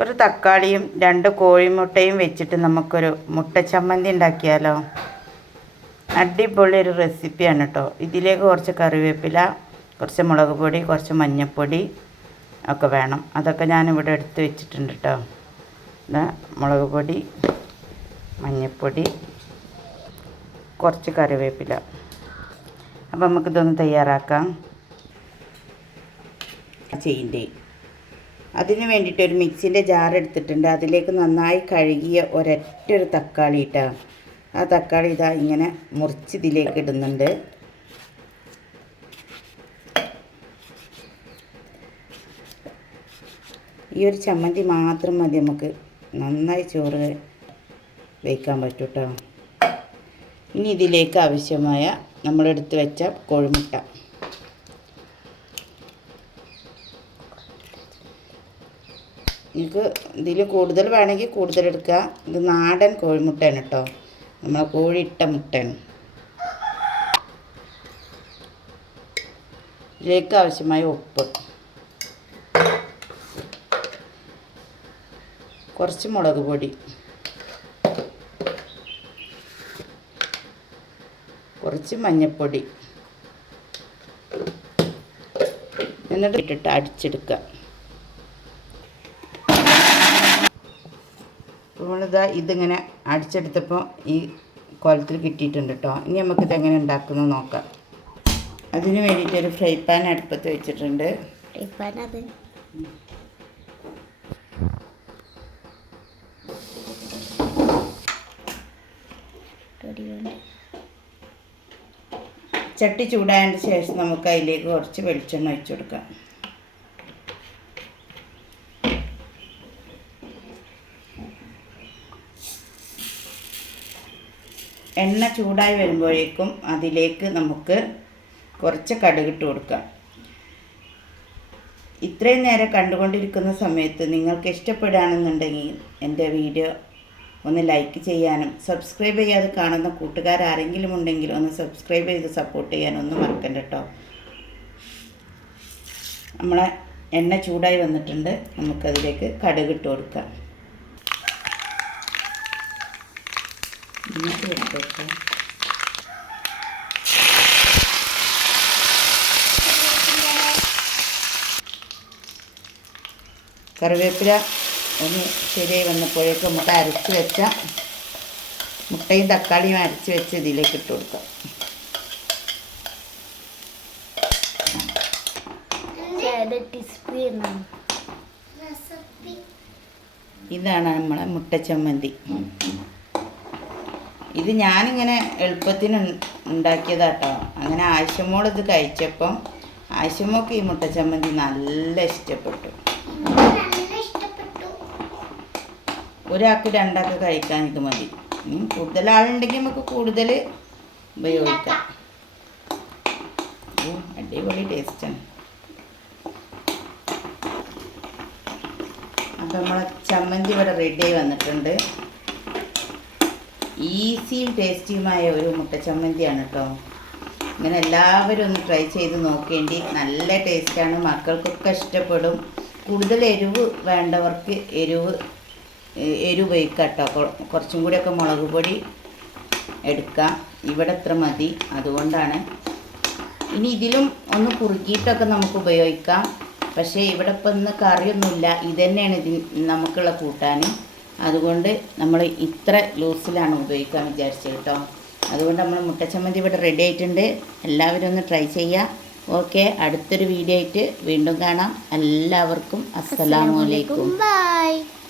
ഒരു തക്കാളിയും 2 കോഴിമുട്ടയും വെച്ചിട്ട് നമുക്കൊരു മുട്ട ചമ്മന്തി ഉണ്ടാക്കിയാലോ. അടിപൊളി ഒരു റെസിപ്പിയാണ് കേട്ടോ. ഇതിലേക്ക് കുറച്ച് കറിവേപ്പില, കുറച്ച് മുളക് പൊടി, കുറച്ച് മഞ്ഞൾപ്പൊടി ഒക്കെ വേണം. അതൊക്കെ ഞാനിവിടെ എടുത്ത് വെച്ചിട്ടുണ്ട് കേട്ടോ. മുളക് പൊടി, മഞ്ഞൾപ്പൊടി, കുറച്ച് കറിവേപ്പില. അപ്പോൾ നമുക്കിതൊന്ന് തയ്യാറാക്കാം. ചെയ്യണ്ടേ, അതിന് വേണ്ടിയിട്ട് ഒരു മിക്സിൻ്റെ ജാർ എടുത്തിട്ടുണ്ട്. അതിലേക്ക് നന്നായി കഴുകിയ ഒരു തക്കാളി ഇട്ടാ. ആ തക്കാളി ഇതാ ഇങ്ങനെ മുറിച്ച് ഇതിലേക്ക് ഇടുന്നുണ്ട്. ഈ ഒരു ചമ്മന്തി മാത്രം മതി നമുക്ക് നന്നായി ചോറ് വയ്ക്കാൻ പറ്റും കേട്ടോ. ഇനി ഇതിലേക്ക് ആവശ്യമായ നമ്മളെടുത്ത് വെച്ച കോഴിമുട്ട. നിങ്ങൾക്ക് ഇതിൽ കൂടുതൽ വേണമെങ്കിൽ കൂടുതൽ എടുക്കുക. ഇത് നാടൻ കോഴിമുട്ടയാണ് കേട്ടോ, നമ്മളെ കോഴിയിട്ട മുട്ടയാണ്. ഇതിലേക്ക് ആവശ്യമായ ഉപ്പ്, കുറച്ച് മുളക് പൊടി, കുറച്ച് മഞ്ഞൾപ്പൊടി, എന്നിട്ട് ഇട്ടിട്ട് അടിച്ചെടുക്കുക. നമ്മളിതാ ഇതിങ്ങനെ അടിച്ചെടുത്തപ്പോൾ ഈ കോലത്തിൽ കിട്ടിയിട്ടുണ്ട് കേട്ടോ. ഇനി നമുക്കിത് എങ്ങനെ ഉണ്ടാക്കുന്നത് നോക്കാം. അതിന് വേണ്ടിയിട്ട് ഒരു ഫ്രൈ പാൻ അടുപ്പത്ത് വെച്ചിട്ടുണ്ട്. ചട്ടി ചൂടായതിന് ശേഷം നമുക്ക് അതിലേക്ക് കുറച്ച് വെളിച്ചെണ്ണ ഒഴിച്ചു കൊടുക്കാം. എണ്ണ ചൂടായി വരുമ്പോഴേക്കും അതിലേക്ക് നമുക്ക് കുറച്ച് കടുകിട്ട് കൊടുക്കാം. ഇത്രയും നേരം കണ്ടുകൊണ്ടിരിക്കുന്ന സമയത്ത് നിങ്ങൾക്ക് ഇഷ്ടപ്പെടുകയാണെന്നുണ്ടെങ്കിൽ എൻ്റെ വീഡിയോ ഒന്ന് ലൈക്ക് ചെയ്യാനും സബ്സ്ക്രൈബ് ചെയ്യാതെ കാണുന്ന കൂട്ടുകാരാരെങ്കിലും ഉണ്ടെങ്കിൽ ഒന്ന് സബ്സ്ക്രൈബ് ചെയ്ത് സപ്പോർട്ട് ചെയ്യാനൊന്നും മറക്കണ്ട കേട്ടോ. നമ്മളെ എണ്ണ ചൂടായി വന്നിട്ടുണ്ട്. നമുക്കതിലേക്ക് കടുകിട്ട് കൊടുക്കാം. കറിവേപ്പില ഒന്ന് ശരിയായി വന്നപ്പോഴേക്കും നമുക്ക് അരച്ച് വെച്ച മുട്ടയും തക്കാളിയും അരച്ച് വെച്ച് ഇതിലേക്ക് ഇട്ട് കൊടുക്കാം. ഇതാണ് നമ്മളെ മുട്ട ചമ്മന്തി. ഇത് ഞാനിങ്ങനെ എളുപ്പത്തിന് ഉണ്ടാക്കിയതാട്ടോ. അങ്ങനെ ആയിഷമോൾ ഇത് കഴിച്ചപ്പം ആയിഷമോൾക്ക് ഈ മുട്ട ചമ്മന്തി നല്ല ഇഷ്ടപ്പെട്ടു. ഒരാൾക്ക് 2 ആൾക്ക് കഴിക്കാൻ ഇത് മതി. കൂടുതൽ ആളുണ്ടെങ്കിൽ നമുക്ക് കൂടുതൽ ഉപയോഗിക്കാം. അടിപൊളി ടേസ്റ്റാണ്. അപ്പം നമ്മളെ ചമ്മന്തി ഇവിടെ റെഡിയായി വന്നിട്ടുണ്ട്. ഈസിയും ടേസ്റ്റിയുമായ ഒരു മുട്ട ചമ്മന്തിയാണ് കേട്ടോ. ഇങ്ങനെ എല്ലാവരും ഒന്ന് ട്രൈ ചെയ്ത് നോക്കേണ്ടി. നല്ല ടേസ്റ്റാണ്, മക്കൾക്കൊക്കെ ഇഷ്ടപ്പെടും. കൂടുതൽ എരിവ് വേണ്ടവർക്ക് എരിവ് ഉപയോഗിക്കാം കേട്ടോ. കുറച്ചും കൂടിയൊക്കെ മുളക് പൊടി എടുക്കാം. ഇവിടെ എത്ര മതി, അതുകൊണ്ടാണ്. ഇനി ഇതിലും ഒന്ന് കുറുക്കിയിട്ടൊക്കെ നമുക്ക് ഉപയോഗിക്കാം. പക്ഷേ ഇവിടെ ഇപ്പം ഇന്ന് കറിയൊന്നുമില്ല, ഇതന്നെയാണ് നമുക്കുള്ള കൂട്ടാൻ. അതുകൊണ്ട് നമ്മൾ ഇത്ര ലൂസിലാണ് ഉപയോഗിക്കാൻ വിചാരിച്ചത് കേട്ടോ. അതുകൊണ്ട് നമ്മൾ മുട്ടച്ചമ്മന്തി ഇവിടെ റെഡി ആയിട്ടുണ്ട്. എല്ലാവരും ഒന്ന് ട്രൈ ചെയ്യുക. ഓക്കെ, അടുത്തൊരു വീഡിയോ ആയിട്ട് വീണ്ടും കാണാം. എല്ലാവർക്കും അസ്സലാമു അലൈക്കും.